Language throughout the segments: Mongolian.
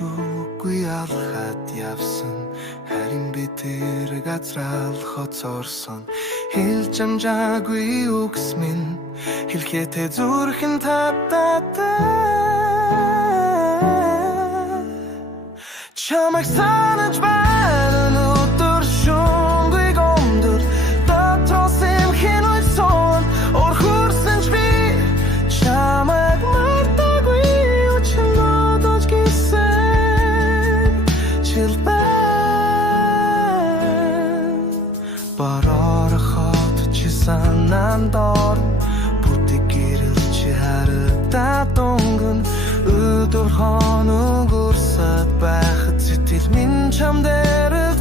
үгүй алхаад явсан харин би тэр газраа хоцорсон хэлж амжаагүй үгс минь хэлхээтэй зүрхэн тавтаатай чамайг санаж байна өдөр шөнөгүй гомдол дотроос эмхэн уйсан ор хурсанч би чамайг мартаагүй үчин одож гисэн чилбэн барарахад чи санаандор бүдэг гэрэл чи харагдаад дунган өдөр хоног өрсөд байхад сэтгэл минь чам дээрд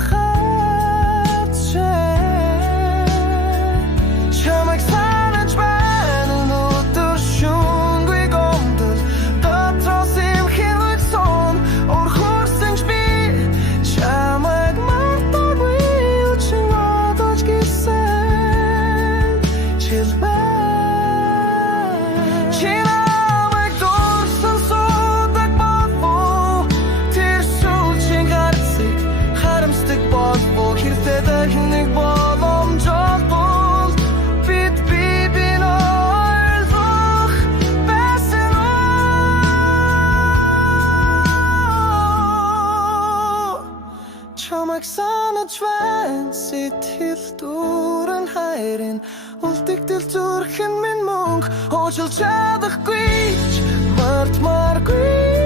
чамайг санаж байна өдөр шөнөгүй гомдол дотроос эмхэн уйсан ор хурсанч би чамайг мартаагүй үчин одож гисэн чилбэн Нэг боломжтой бол бид бибин ойлгох байсан чамайг санаж байна сэтгэл дүүрэн хайрын үлдэгдэл зүрхэн минь мөнх уучлж чадахгүй ч мартмааргүй